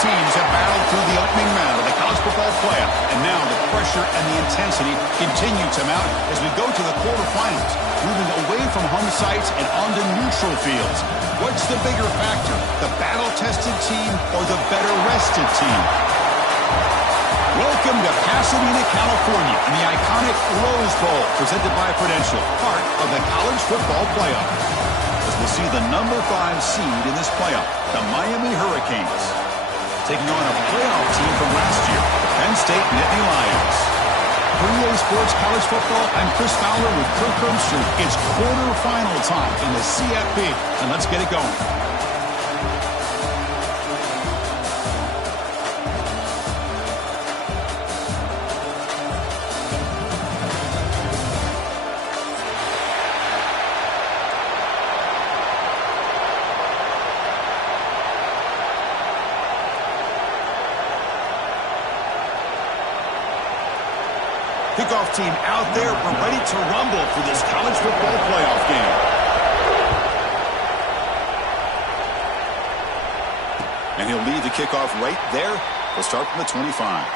teams have battled through the opening round of the college football playoff, and now the pressure and the intensity continue to mount as we go to the quarterfinals, moving away from home sites and onto neutral fields. What's the bigger factor, the battle-tested team or the better-rested team? Welcome to Pasadena, California, and the iconic Rose Bowl, presented by Prudential, part of the college football playoff. As we'll see the number 5 seed in this playoff, the Miami Hurricanes, taking on a playoff team from last year, the Penn State Nittany Lions. For EA Sports College Football, I'm Chris Fowler with Kirk Herbstreit. It's quarterfinal time in the CFP, and let's get it going. Kickoff team out there. We're ready to rumble for this college football playoff game. And he'll lead the kickoff right there. We'll start from the 25.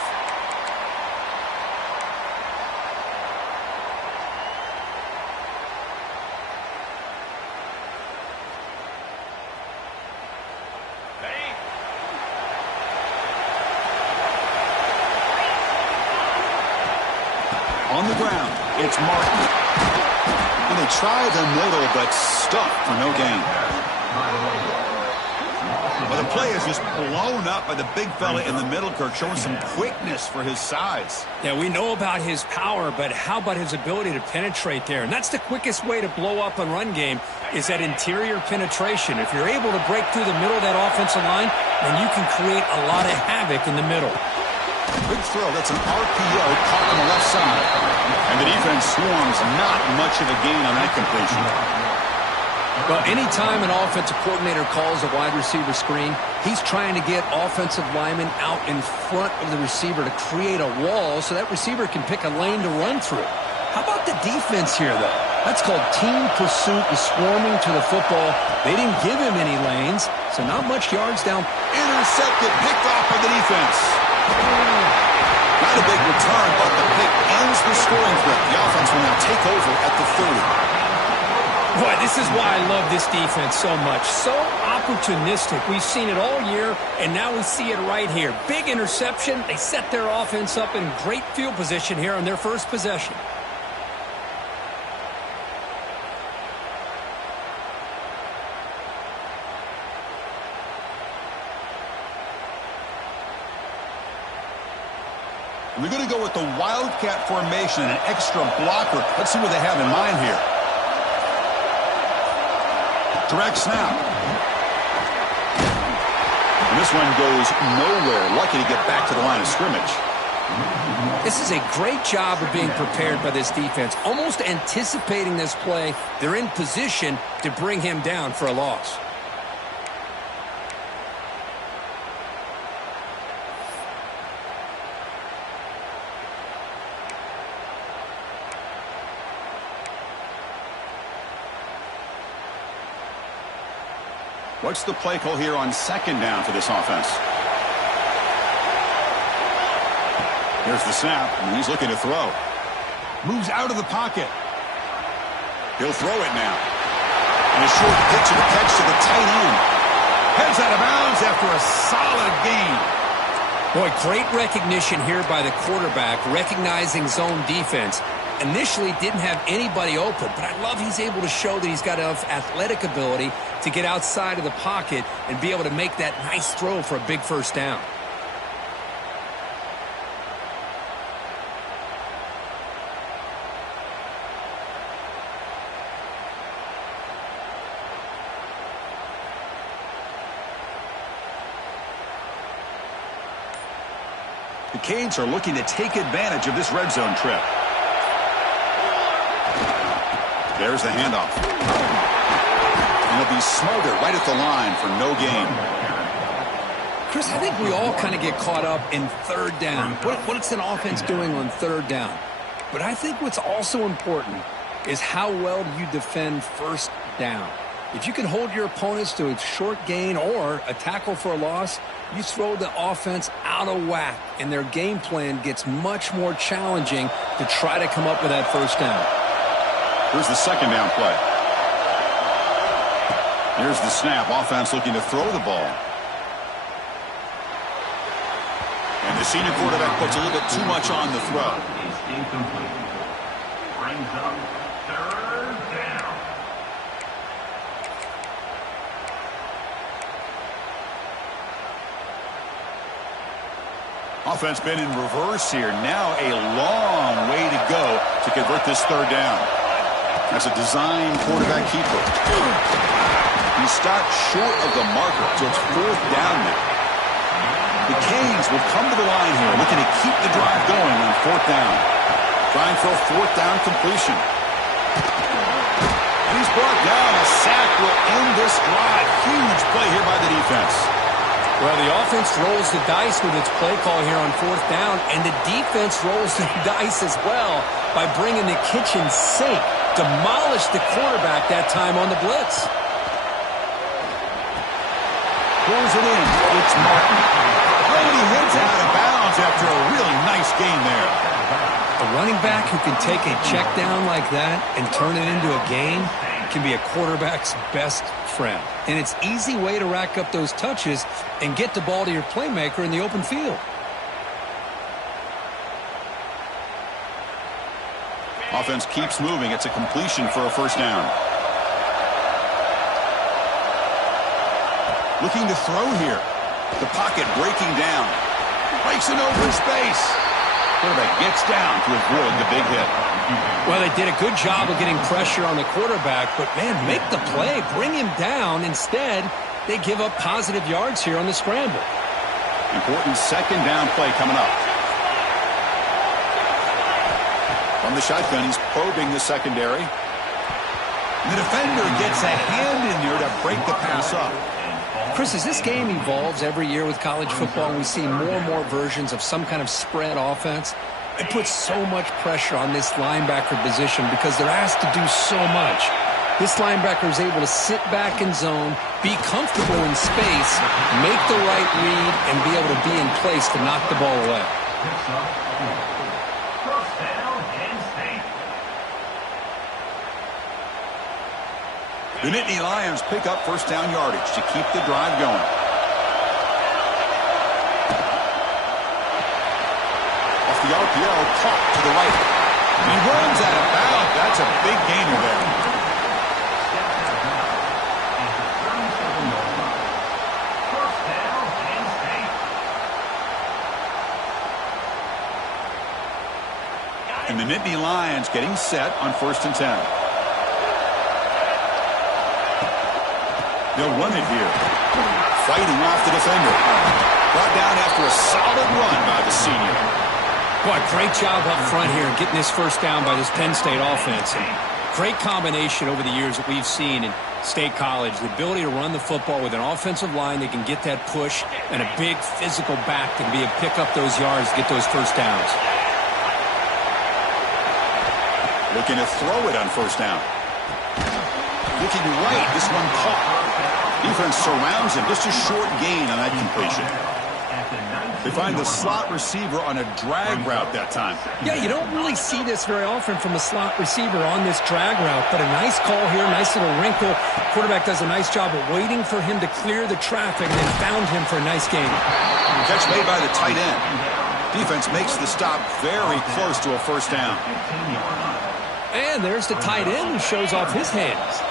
On the ground, it's Martin. And they try the middle, but stuck for no gain. Well, the play is just blown up by the big fella in the middle, Kirk, showing some quickness for his size. Yeah, we know about his power, but how about his ability to penetrate there? And that's the quickest way to blow up a run game, is that interior penetration. If you're able to break through the middle of that offensive line, then you can create a lot of havoc in the middle. Big throw. That's an RPO caught on the left side. And the defense swarms, not much of a gain on that completion. Well, anytime an offensive coordinator calls a wide receiver screen, he's trying to get offensive linemen out in front of the receiver to create a wall so that receiver can pick a lane to run through. How about the defense here, though? That's called team pursuit and swarming to the football. They didn't give him any lanes, so not much yards down. Intercepted, picked off by the defense. Not a big return, but the pick ends the scoring threat. The offense will now take over at the 30. Boy, this is why I love this defense so much. So opportunistic. We've seen it all year, and now we see it right here. Big interception. They set their offense up in great field position here on their first possession. We're going to go with the Wildcat formation and an extra blocker. Let's see what they have in mind here. Direct snap. And this one goes nowhere. Lucky to get back to the line of scrimmage. This is a great job of being prepared by this defense. Almost anticipating this play, they're in position to bring him down for a loss. What's the play call here on second down for this offense? Here's the snap, and he's looking to throw. Moves out of the pocket. He'll throw it now. And a short pitch and a catch to the tight end. Heads out of bounds after a solid gain. Boy, great recognition here by the quarterback, recognizing zone defense. Initially didn't have anybody open, but I love he's able to show that he's got enough athletic ability to get outside of the pocket and be able to make that nice throw for a big first down. The Canes are looking to take advantage of this red zone trip. There's the handoff. And he'll be smothered right at the line for no gain. Chris, I think we all kind of get caught up in third down. What's an offense doing on third down? But I think what's also important is how well do you defend first down. If you can hold your opponents to a short gain or a tackle for a loss, you throw the offense out of whack, and their game plan gets much more challenging to try to come up with that first down. Here's the second down play. Here's the snap. Offense looking to throw the ball. And the senior quarterback puts a little bit too much on the throw. Incomplete. Brings up third down. Offense been in reverse here. Now a long way to go to convert this third down. That's a design quarterback keeper. He stopped short of the marker, so it's fourth down now. The Canes will come to the line here, looking to keep the drive going on fourth down. Trying for a fourth down completion. And he's brought down. A sack will end this drive. Huge play here by the defense. Well, the offense rolls the dice with its play call here on fourth down, and the defense rolls the dice as well by bringing the kitchen sink. Demolished the quarterback that time on the blitz. Pulls it in. It's Martin. Brady heads out of bounds after a really nice game there. A running back who can take a check down like that and turn it into a gain can be a quarterback's best friend. And it's an easy way to rack up those touches and get the ball to your playmaker in the open field. Offense keeps moving. It's a completion for a first down. Looking to throw here. The pocket breaking down. Breaks an open space. Quarterback gets down to avoid the big hit. Well, they did a good job of getting pressure on the quarterback, but, man, make the play. Bring him down. Instead, they give up positive yards here on the scramble. Important second down play coming up. From the shotgun, he's probing the secondary. And the defender gets a hand in there to break the pass up. Chris, as this game evolves every year with college football, and we see more and more versions of some kind of spread offense, it puts so much pressure on this linebacker position because they're asked to do so much. This linebacker is able to sit back in zone, be comfortable in space, make the right read, and be able to be in place to knock the ball away. The Nittany Lions pick up first down yardage to keep the drive going. Off the RPO, caught to the right. He runs out of bounds. That's a big gainer there. And the Nittany Lions getting set on 1st and 10. They'll run it here. Fighting off the defender. Brought down after a solid run by the senior. Boy, great job up front here getting this first down by this Penn State offense. And great combination over the years that we've seen in State College. The ability to run the football with an offensive line that can get that push and a big physical back that can be able to pick up those yards, get those first downs. Looking to throw it on first down. Looking right, this one caught. Defense surrounds him. Just a short gain on that completion. They find the slot receiver on a drag route that time. Yeah, you don't really see this very often from a slot receiver on this drag route, but a nice call here, nice little wrinkle. Quarterback does a nice job of waiting for him to clear the traffic and then found him for a nice gain. Catch made by the tight end. Defense makes the stop very close to a first down. And there's the tight end who shows off his hands.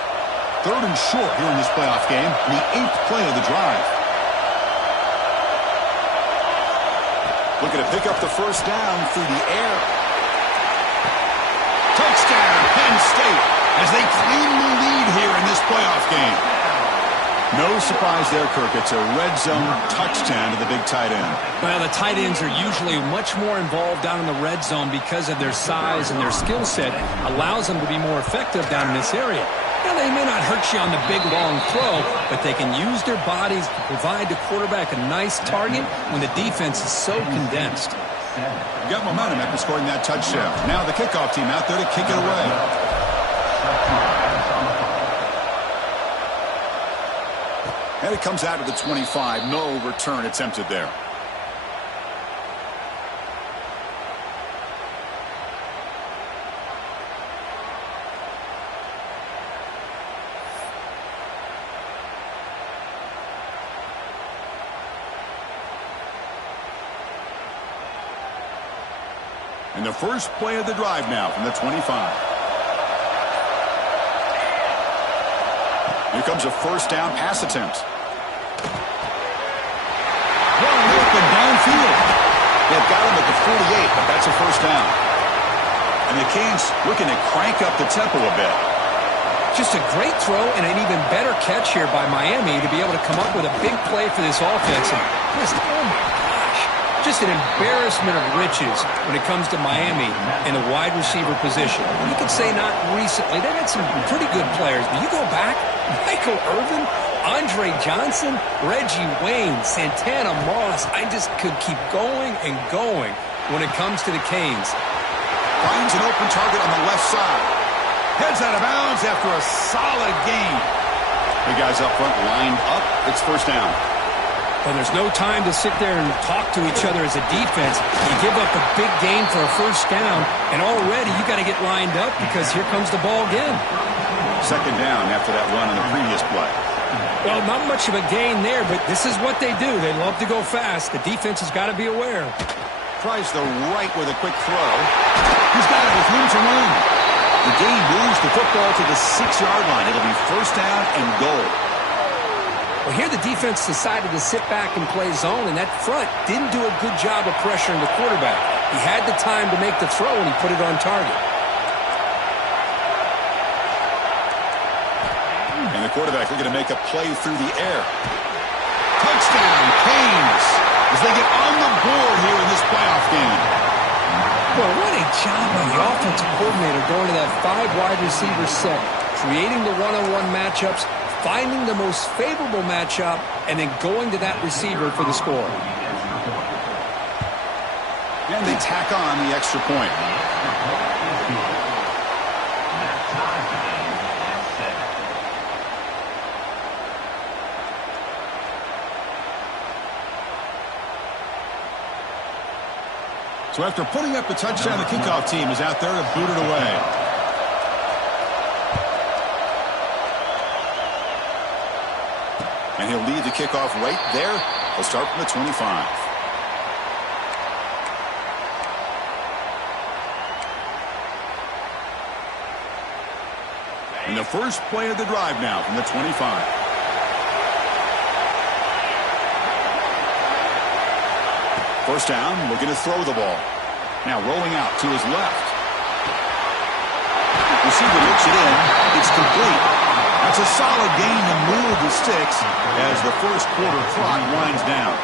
3rd and short here in this playoff game, the 8th play of the drive. Looking to pick up the first down through the air. Touchdown, Penn State, as they cleanly lead here in this playoff game. No surprise there, Kirk. It's a red zone touchdown to the big tight end. Well, the tight ends are usually much more involved down in the red zone because of their size and their skill set allows them to be more effective down in this area. Now, they may not hurt you on the big, long throw, but they can use their bodies to provide the quarterback a nice target when the defense is so condensed. You got momentum after scoring that touchdown. Now the kickoff team out there to kick it away. And it comes out to the 25. No return attempted there. And the first play of the drive now from the 25. Here comes a first down pass attempt. Running open downfield. They've got him at the 48, but that's a first down. And the Canes looking to crank up the tempo a bit. Just a great throw and an even better catch here by Miami to be able to come up with a big play for this offense. And just, oh my gosh, just an embarrassment of riches when it comes to Miami in a wide receiver position. You could say not recently. They've had some pretty good players, but you go back, Michael Irvin, Andre Johnson, Reggie Wayne, Santana Moss. I just could keep going and going when it comes to the Canes. Finds an open target on the left side. Heads out of bounds after a solid gain. The guys up front lined up. It's first down. Well, there's no time to sit there and talk to each other as a defense. You give up a big gain for a first down, and already you got to get lined up because here comes the ball again. Second down after that run in the previous play. Well, not much of a gain there, but this is what they do. They love to go fast. The defense has got to be aware. Tries the right with a quick throw. He's got it with room to run. The gain moves the football to the 6-yard line. It'll be first down and goal. Well, here the defense decided to sit back and play zone, and that front didn't do a good job of pressuring the quarterback. He had the time to make the throw, and he put it on target. And the quarterback looking to make a play through the air. Touchdown, Canes, as they get on the board here in this playoff game. Well, what a job by the offensive coordinator going to that 5-wide receiver set, creating the one-on-one matchups, finding the most favorable matchup, and then going to that receiver for the score. And they tack on the extra point. So after putting up a touchdown, the kickoff team is out there to boot it away. And he'll lead the kickoff right there. He'll start from the 25. And the first play of the drive now from the 25. First down, looking to throw the ball. Now rolling out to his left. Receiver looks it in. It's complete. That's a solid gain to move the sticks as the first quarter clock winds down.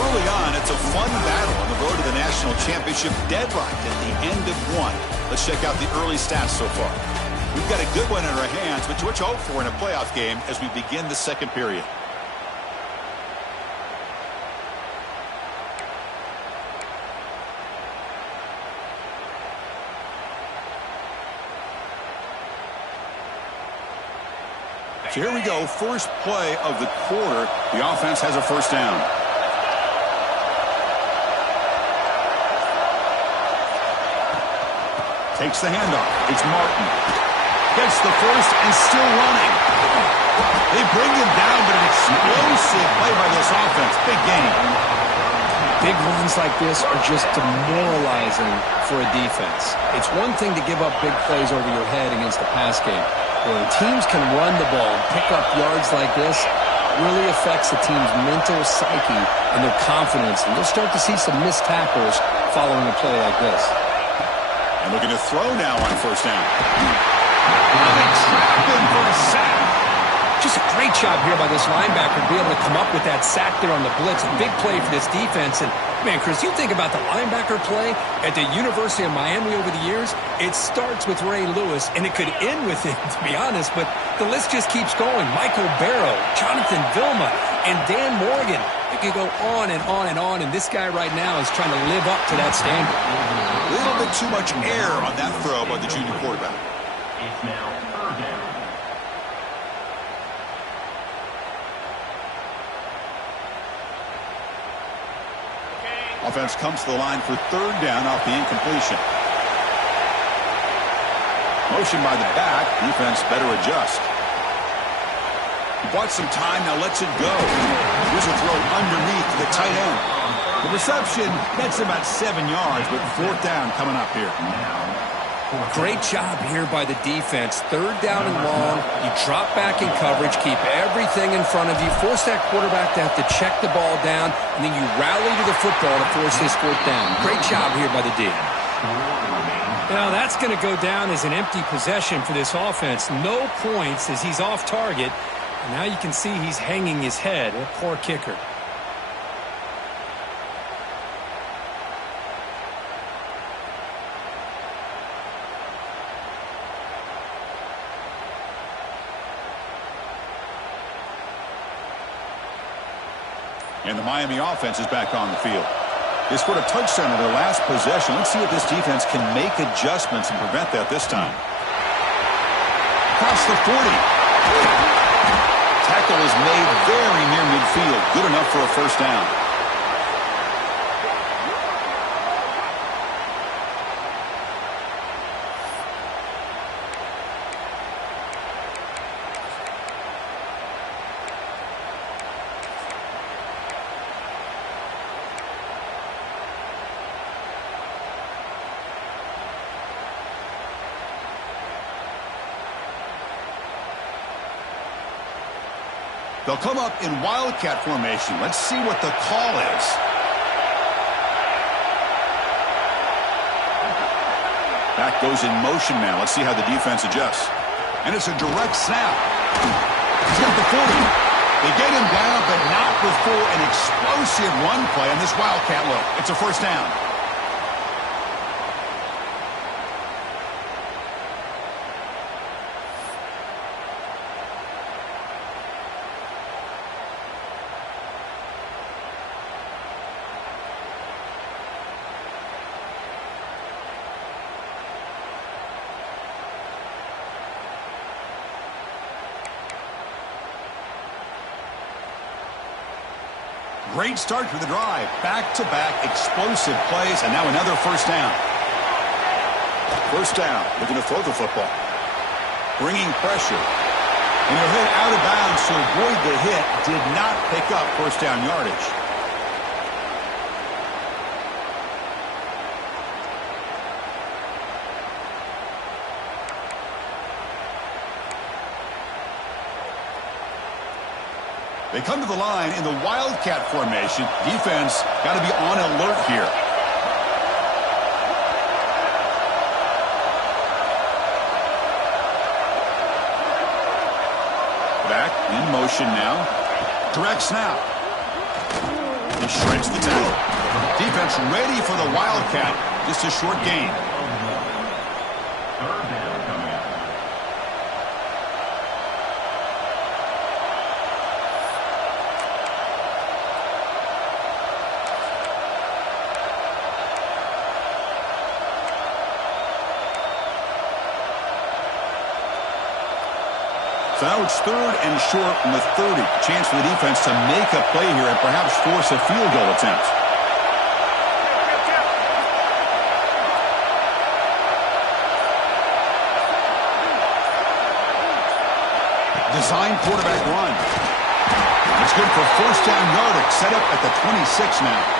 Early on, it's a fun battle on the road to the national championship, deadlocked at the end of one. Let's check out the early stats so far. We've got a good one in our hands, which what you hope for in a playoff game as we begin the second period. So here we go, first play of the quarter. The offense has a first down. Takes the handoff. It's Martin. Gets the first and still running. They bring him down, but an explosive play by this offense. Big game. Big runs like this are just demoralizing for a defense. It's one thing to give up big plays over your head against the pass game. When teams can run the ball and pick up yards like this, it really affects the team's mental psyche and their confidence. And you'll start to see some missed tackles following a play like this. And looking to throw now on first down. And they trap him for a sack. Just a great job here by this linebacker to be able to come up with that sack there on the blitz. A big play for this defense. And, man, Chris, you think about the linebacker play at the University of Miami over the years, it starts with Ray Lewis, and it could end with him, to be honest, but the list just keeps going. Michael Barrow, Jonathan Vilma, and Dan Morgan. It could go on and on and on, and this guy right now is trying to live up to that standard. A little bit too much air on that throw by the junior quarterback. It's now third down. Offense comes to the line for third down off the incompletion. Motion by the back. Defense better adjust. He bought some time, now lets it go. Here's a throw underneath the tight end. The reception, that's about 7 yards, but fourth down coming up here. Great job here by the defense. Third down and long. You drop back in coverage, keep everything in front of you, force that quarterback to have to check the ball down, and then you rally to the football to force this fourth down. Great job here by the D. Now that's going to go down as an empty possession for this offense. No points as he's off target. And now you can see he's hanging his head. A poor kicker. And the Miami offense is back on the field. They scored a touchdown in their last possession. Let's see if this defense can make adjustments and prevent that this time. Across the 40. Tackle is made very near midfield. Good enough for a first down. They'll come up in wildcat formation. Let's see what the call is. Back goes in motion now. Let's see how the defense adjusts. And it's a direct snap. He's got the 40. They get him down, but not before an explosive run play on this wildcat look. It's a first down. Great start for the drive. Back-to-back explosive plays, and now another first down. First down, looking to throw the football. Bringing pressure. And he'll hit out of bounds to avoid the hit. Did not pick up first down yardage. They come to the line in the wildcat formation. Defense got to be on alert here. Back in motion now. Direct snap. He shreds the tackle. Defense ready for the wildcat. Just a short gain. Third down coming up. So now it's third and short from the 30. Chance for the defense to make a play here and perhaps force a field goal attempt. Design quarterback run. It's good for first down yardage. Set up at the 26 now.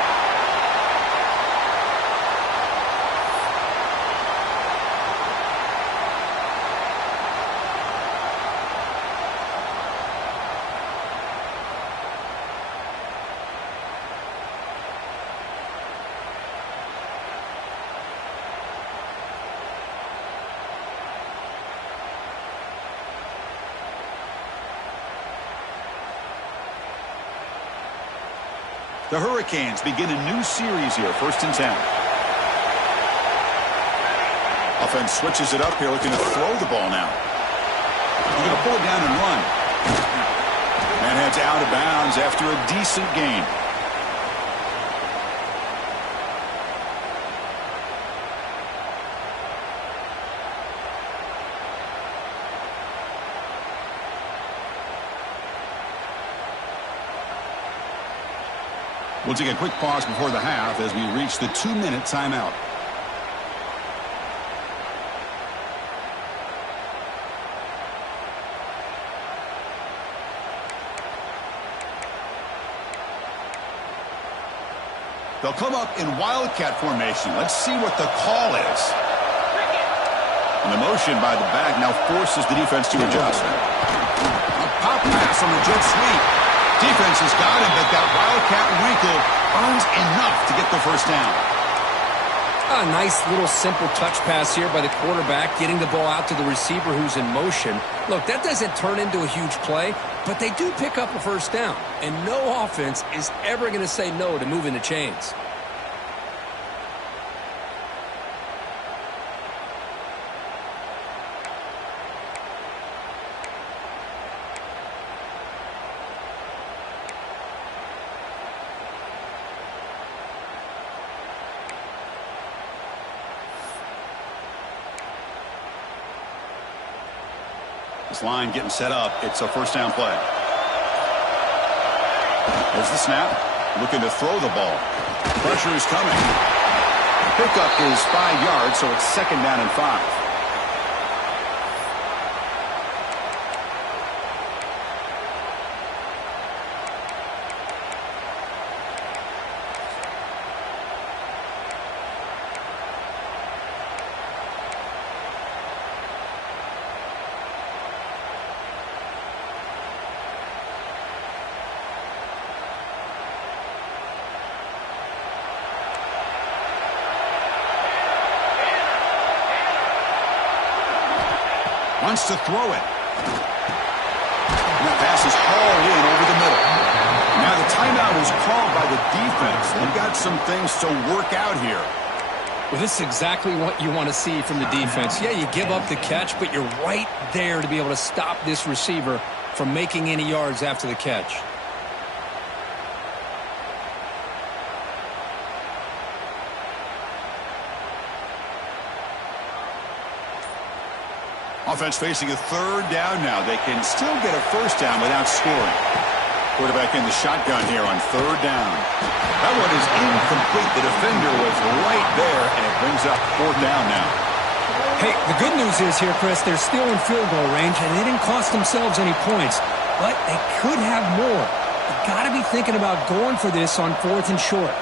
The Hurricanes begin a new series here, 1st and 10. Offense switches it up here, looking to throw the ball now. They're going to pull it down and run. And heads out of bounds after a decent gain. We'll take a quick pause before the half as we reach the 2-minute timeout. They'll come up in wildcat formation. Let's see what the call is. And the motion by the back now forces the defense to adjust. A pop pass on the jet sweep. Defense has got him, but that wildcat wrinkle earns enough to get the first down. A nice little simple touch pass here by the quarterback, getting the ball out to the receiver who's in motion. Look, that doesn't turn into a huge play, but they do pick up a first down. And no offense is ever going to say no to moving the chains. This line getting set up. It's a first down play. There's the snap. Looking to throw the ball. Pressure is coming. Pickup is 5 yards, so it's 2nd down and 5. Wants to throw it. And that pass is hauled in over the middle. Now the timeout is called by the defense. They've got some things to work out here. Well, this is exactly what you want to see from the defense. Yeah, you give up the catch, but you're right there to be able to stop this receiver from making any yards after the catch. Offense facing a 3rd down now. They can still get a first down without scoring. Quarterback in the shotgun here on 3rd down. That one is incomplete. The defender was right there, and it brings up 4th down now. Hey, the good news is here, Chris, they're still in field goal range, and they didn't cost themselves any points. But they could have more. They've got to be thinking about going for this on 4th and short.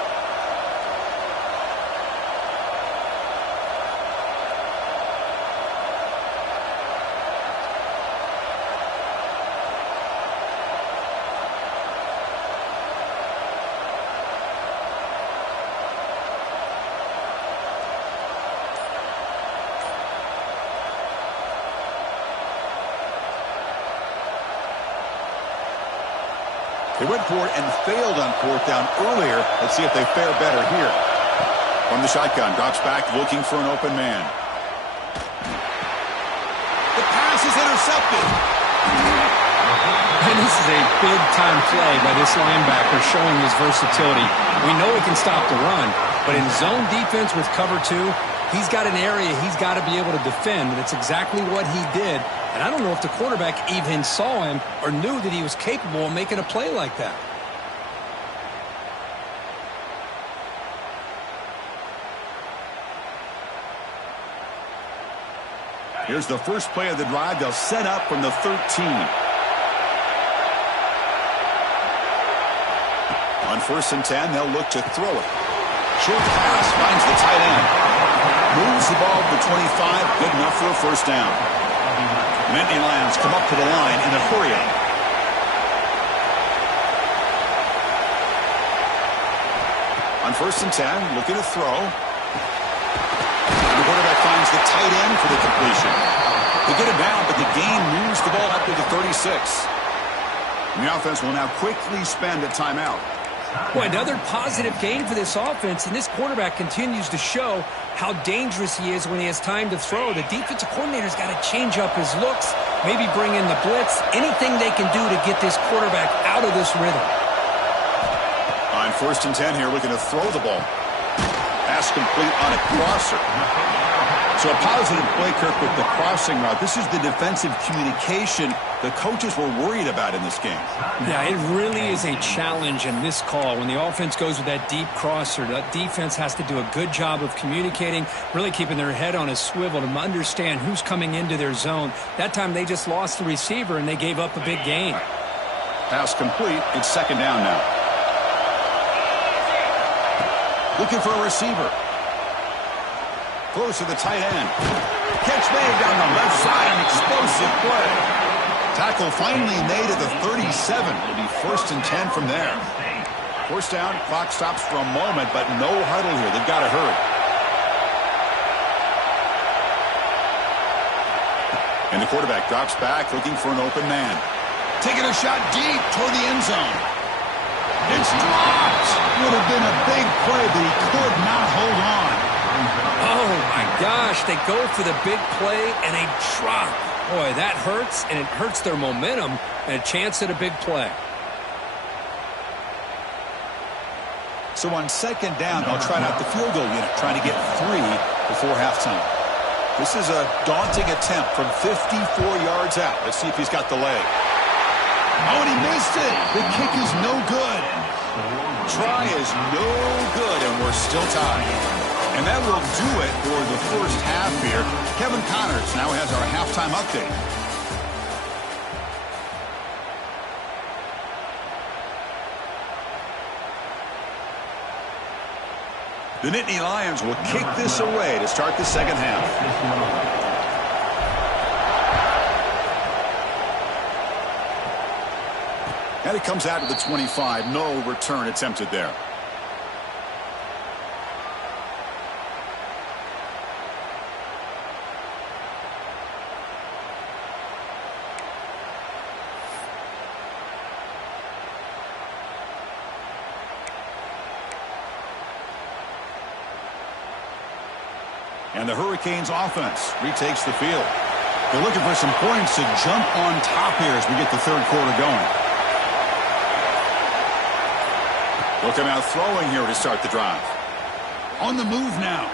They went for it and failed on 4th down earlier. Let's see if they fare better here. From the shotgun, drops back looking for an open man. The pass is intercepted. And this is a big-time play by this linebacker showing his versatility. We know he can stop the run, but in zone defense with cover 2, he's got an area he's got to be able to defend, and that's exactly what he did. And I don't know if the quarterback even saw him or knew that he was capable of making a play like that. Here's the first play of the drive. They'll set up from the 13. On 1st and 10, they'll look to throw it. Short pass finds the tight end. Moves the ball to the 25. Good enough for a first down. Nittany Lions come up to the line in a hurry-up. On 1st and 10, looking to throw. And the quarterback finds the tight end for the completion. They get him down, but the gain moves the ball up to the 36. And the offense will now quickly spend a timeout. Well, another positive game for this offense, and this quarterback continues to show how dangerous he is when he has time to throw. The defensive coordinator's got to change up his looks, maybe bring in the blitz, anything they can do to get this quarterback out of this rhythm. On 1st and 10 here, looking to throw the ball. Pass complete on a crosser. So a positive play, Kirk, with the crossing route. This is the defensive communication the coaches were worried about in this game. Yeah, it really is a challenge in this call. When the offense goes with that deep crosser, that defense has to do a good job of communicating, really keeping their head on a swivel to understand who's coming into their zone. That time they just lost the receiver and they gave up a big gain. Pass complete. It's 2nd down now. Looking for a receiver. Close to the tight end. Catch made down the left side. An explosive play. Tackle finally made at the 37. It'll be 1st and 10 from there. 1st down. Clock stops for a moment, but no huddle here. They've got to hurry. And the quarterback drops back, looking for an open man. Taking a shot deep toward the end zone. It's dropped. Would have been a big play, but he could not hold on. Oh, my gosh. They go for the big play, and they drop. Boy, that hurts, and it hurts their momentum and a chance at a big play. So on 2nd down, they'll try out the field goal unit, trying to get 3 before halftime. This is a daunting attempt from 54 yards out. Let's see if he's got the leg. Oh, and he missed it. The kick is no good. Try is no good, and we're still tied. And that will do it for the 1st half here. Kevin Connors now has our halftime update. The Nittany Lions will kick this away to start the 2nd half. And it comes out to the 25. No return attempted there. And the Hurricanes offense retakes the field. They're looking for some points to jump on top here as we get the 3rd quarter going. They'll come out throwing here to start the drive. On the move now.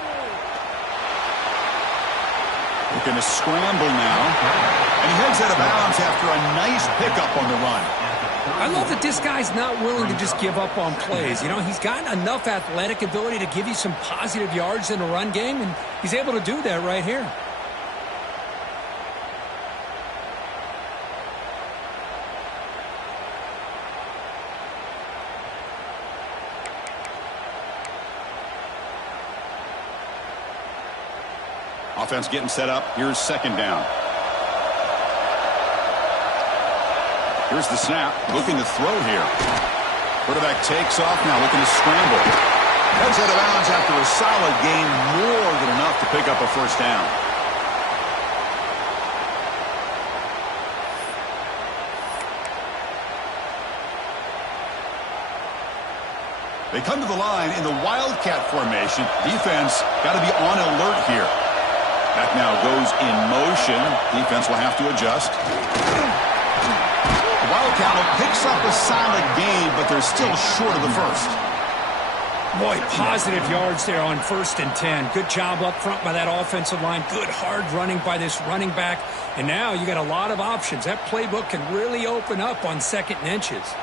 Looking to scramble now. And he heads out of bounds after a nice pickup on the run. I love that this guy's not willing to just give up on plays. You know, he's got enough athletic ability to give you some positive yards in the run game, and he's able to do that right here. Offense getting set up. Here's 2nd down. Here's the snap. Looking to throw here. Quarterback takes off now, looking to scramble. Heads out of bounds after a solid gain, more than enough to pick up a 1st down. They come to the line in the Wildcat formation. Defense got to be on alert here. Back now goes in motion. Defense will have to adjust. The Wildcat picks up a solid gain, but they're still short of the 1st. Boy, positive yards there on 1st and 10. Good job up front by that offensive line. Good hard running by this running back. And now you got a lot of options. That playbook can really open up on 2nd and inches.